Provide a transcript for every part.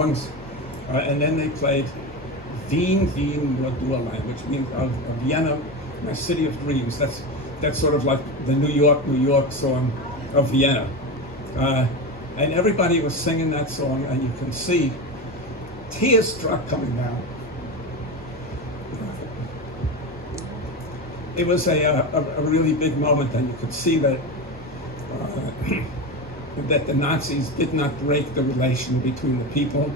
songs, and then they played Wien, Wien, Nordurland, which means of Vienna, my city of dreams. That's sort of like the New York song of Vienna. And everybody was singing that song, and you can see tears start coming down. It was a really big moment, and you could see that that the Nazis did not break the relation between the people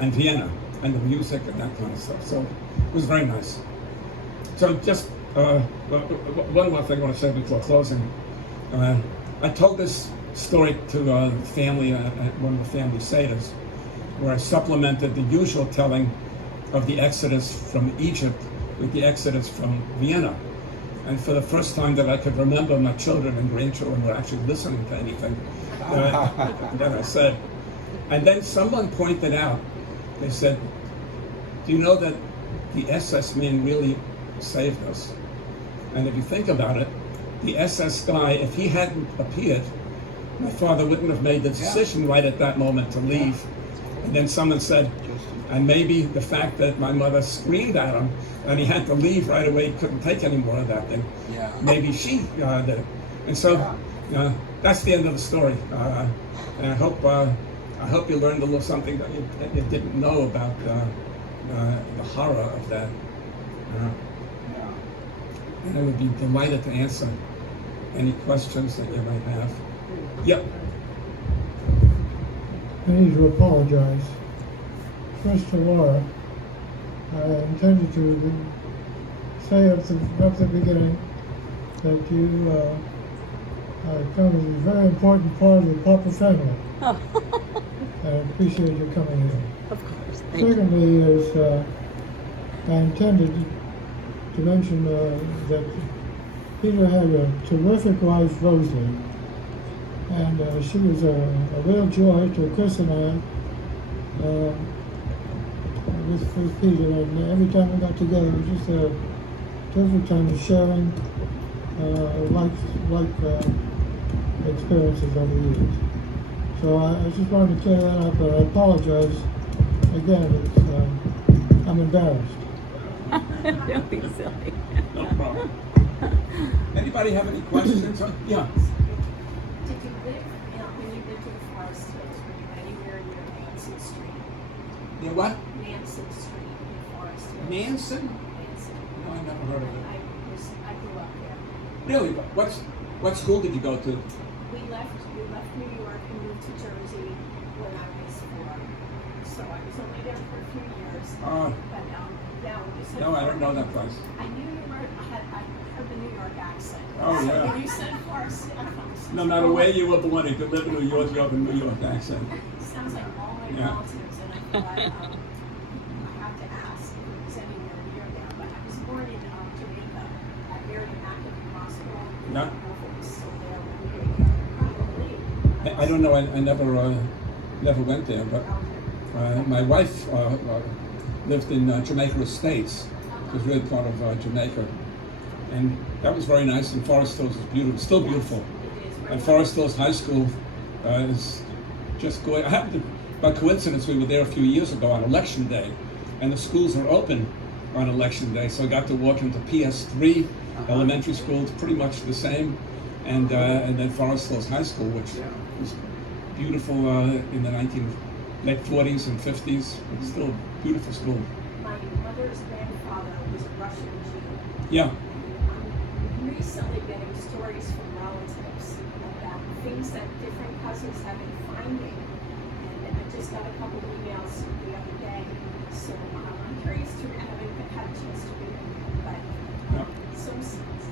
and Vienna and the music and that kind of stuff. So it was very nice. So just one more thing I want to say before closing. I told this story to the family at one of the family seders, where I supplemented the usual telling of the exodus from Egypt with the exodus from Vienna. And for the first time that I could remember, my children and grandchildren were actually listening to anything that I said. And then someone pointed out, they said, do you know that the SS man really saved us? And if you think about it, the SS guy, if he hadn't appeared, my father wouldn't have made the decision right at that moment to leave. And then someone said, and maybe the fact that my mother screamed at him and he had to leave right away, couldn't take any more of that, then maybe she did. And so that's the end of the story. And I hope you learned a little something that you didn't know about the horror of that. And I would be delighted to answer any questions that you might have. Yep. I need to apologize. First to Laura, I intended to say at the beginning that you come as a very important part of the Popper family. I appreciate you coming here. Of course. Thank you. Secondly is I intended to mention that Peter had a terrific wife, Rosalie, and she was a real joy to Chris and I with Peter, and every time we got together it was just a terrific time of sharing life experiences over the years. So I just wanted to clear that up, but I apologize again. I'm embarrassed. Don't be silly. No problem. Anybody have any questions? Yeah. Did you live, when you lived in the Forest Hills, were you anywhere near Manson Street? Yeah, what? Manson Street in Forest Hills. Manson? Manson. No, I never heard of it. I grew up there. Really? What school did you go to? We left New York and moved to Jersey when I was 4. So I was only there for a few years. But now when you said No, I don't know that place. I knew you were, I heard the New York accent. Oh, So yeah. when you said Forest Hills. No matter where you were born, if you live in New York, you have a New York accent. Sounds like all my relatives, and I thought I have to ask if it was anywhere near there. But I was born in Jamaica at Mary McAfee Hospital. Yeah. I don't know if it was still there when we were there. Probably. I don't know. I never went there, but my wife lived in Jamaica Estates. It was really part of Jamaica, and that was very nice. And Forest Hills is beautiful, still beautiful. And Forest Hills High School is just going. I happened to, by coincidence, we were there a few years ago on Election Day, and the schools are open on Election Day, so I got to walk into PS3 elementary school. It's pretty much the same, and then Forest Hills High School, which was beautiful in the late 40s and 50s. It's still a beautiful school. My mother's grandfather was a Russian Jew. Yeah. I'm recently getting stories from relatives about things that different cousins have been finding. And I just got a couple of emails the other day. So I'm curious to having had a chance to read them. But so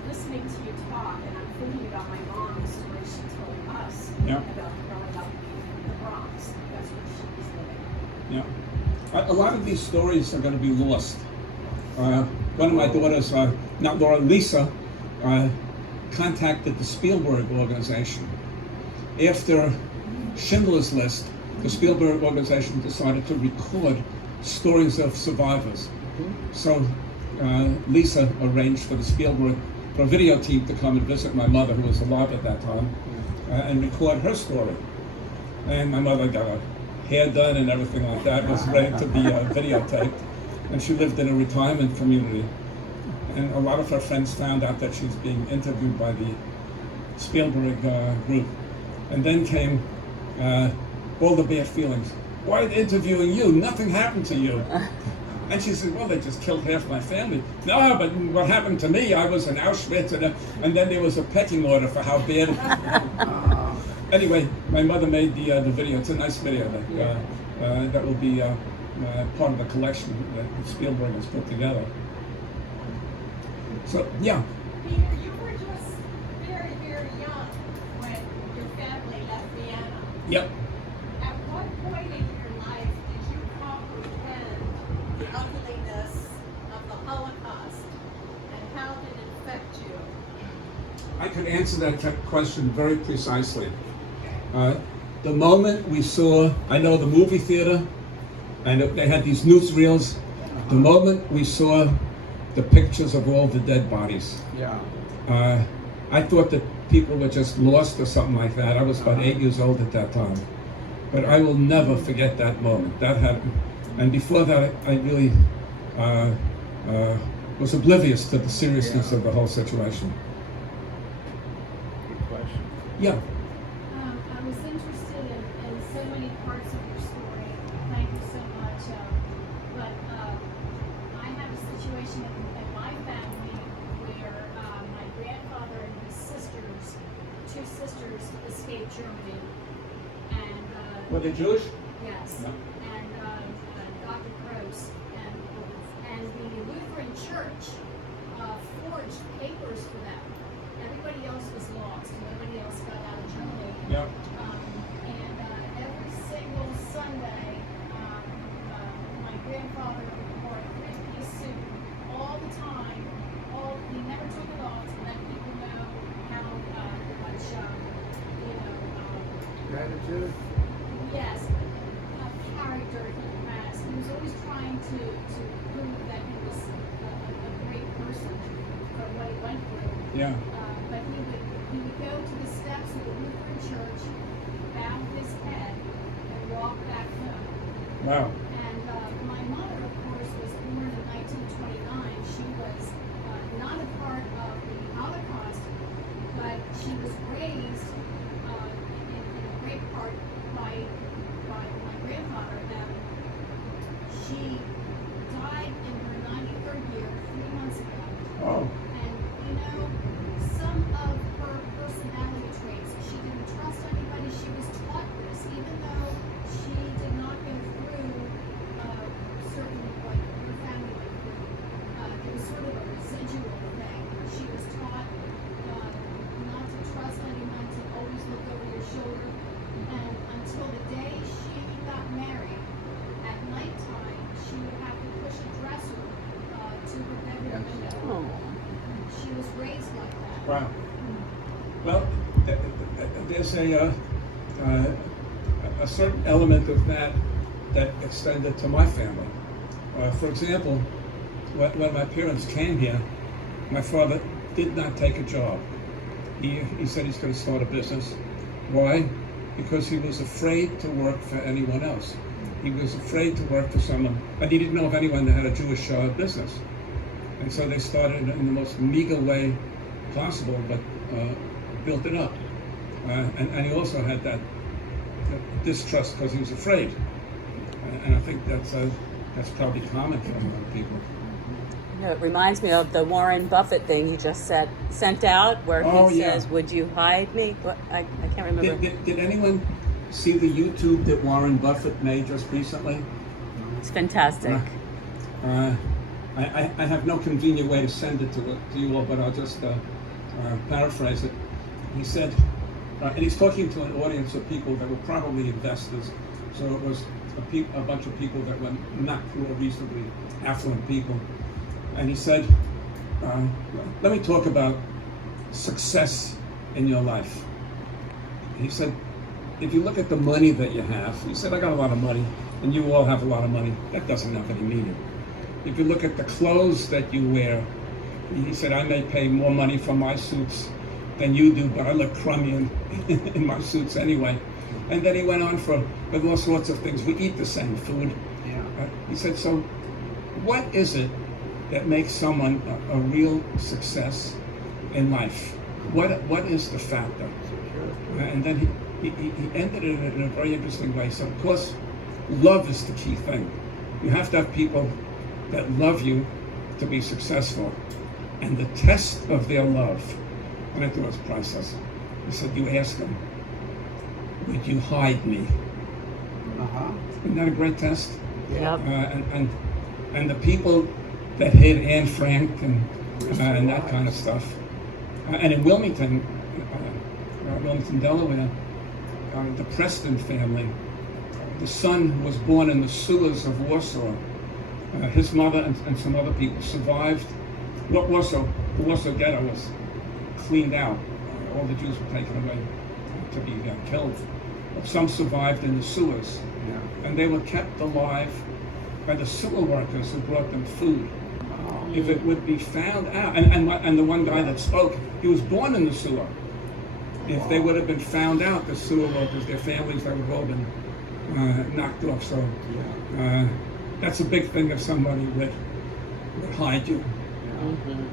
listening to you talk, and I'm thinking about my mom, the story she told us about growing up in the Bronx. That's where she was living. Yeah. A lot of these stories are going to be lost. One of my daughters, not Laura, Lisa, contacted the Spielberg organization. After Schindler's List, the Spielberg organization decided to record stories of survivors. So Lisa arranged for the Spielberg for a video team to come and visit my mother, who was alive at that time, and record her story. And my mother got a hair done and everything like that, was ready to be videotaped. And she lived in a retirement community. And a lot of her friends found out that she's being interviewed by the Spielberg group. And then came all the bad feelings. Why are they interviewing you? Nothing happened to you. And she said, well, they just killed half my family. No, but what happened to me, I was in Auschwitz, and then there was a pecking order for how bad it Anyway, my mother made the video. It's a nice video that will be part of the collection that Spielberg has put together. So, yeah. Peter, you were just very, very young when your family left Vienna. Yep. At what point in your life did you comprehend the ugliness of the Holocaust, and how did it affect you? I could answer that question very precisely. The moment we saw, I know the movie theater, and they had these newsreels. The moment we saw the pictures of all the dead bodies, I thought that people were just lost or something like that. I was about 8 years old at that time. But I will never forget that moment. That happened. And before that, I really was oblivious to the seriousness of the whole situation. Good question. Yeah. I was interested in so many parts of your story. Thank you so much. But I have a situation in my family where my grandfather and his sisters, two sisters, escaped Germany. And Were they Jewish? yes, No. and Dr. Gross and the Lutheran Church forged papers for them. Everybody else was lost. Nobody else got out of Germany. Yeah. And every single Sunday, my grandfather wore a three-piece suit all the time. He never took it off to let people know how much, Gratitude? yes, character he has. He was always trying to prove that he was a great person for what he went through. Yeah. But he would go to the steps of the Lutheran Church, bow his head, and walk back home. Wow. And my mother, of course, was born in 1929. She was not a part of the Holocaust, but she was raised in a great part by my grandfather. She died in her 93rd year, 3 months ago. Oh. And you know, some of her personality traits, she didn't trust anybody. She was taught this, even though she did not go through certain what her family went through. It was sort of a residual thing. She was taught not to trust anyone, to always look over your shoulder. And until the day she got married, at nighttime, she would have to push a dresser to her bedroom window. Oh. She was raised like that. Wow. Well, there's a certain element of that extended to my family. For example, when my parents came here, my father did not take a job. He said he's going to start a business. Why? Because he was afraid to work for anyone else. He was afraid to work for someone, and he didn't know of anyone that had a Jewish business. And so they started in the most meager way possible, but built it up. And he also had that distrust because he was afraid. And I think that's probably common for a lot of people. You know, it reminds me of the Warren Buffett thing you just sent out, where Oh, he yeah. says, "Would you hide me?" What I can't remember. Did anyone see the YouTube that Warren Buffett made just recently? It's fantastic. I have no convenient way to send it to you all, but I'll just paraphrase it. He said, and he's talking to an audience of people that were probably investors, so it was a bunch of people that were not poor, reasonably affluent people. And he said, let me talk about success in your life. He said, if you look at the money that you have, he said, I got a lot of money, and you all have a lot of money. That doesn't have any meaning. If you look at the clothes that you wear, he said, I may pay more money for my suits than you do, but I look crummy in my suits anyway. And then he went on with all sorts of things. We eat the same food. Yeah. He said, so what is it that makes someone a real success in life? What is the factor? And then he ended it in a very interesting way. So of course, love is the key thing. You have to have people that love you to be successful. And the test of their love, and I thought it was priceless. He said, you ask them, would you hide me? Uh-huh. Isn't that a great test? Yep. And the people that hid Anne Frank and that kind of stuff. And in Wilmington, Delaware, the Preston family, the son who was born in the sewers of Warsaw, his mother and some other people survived. The Warsaw ghetto was cleaned out. All the Jews were taken away to be killed. But some survived in the sewers, Yeah. and they were kept alive by the sewer workers who brought them food. If it would be found out, and the one guy that spoke, he was born in the sewer. If they would have been found out, the sewer workers, their families, they would have all been knocked off. So that's a big thing if somebody would hide you. Yeah. Mhm.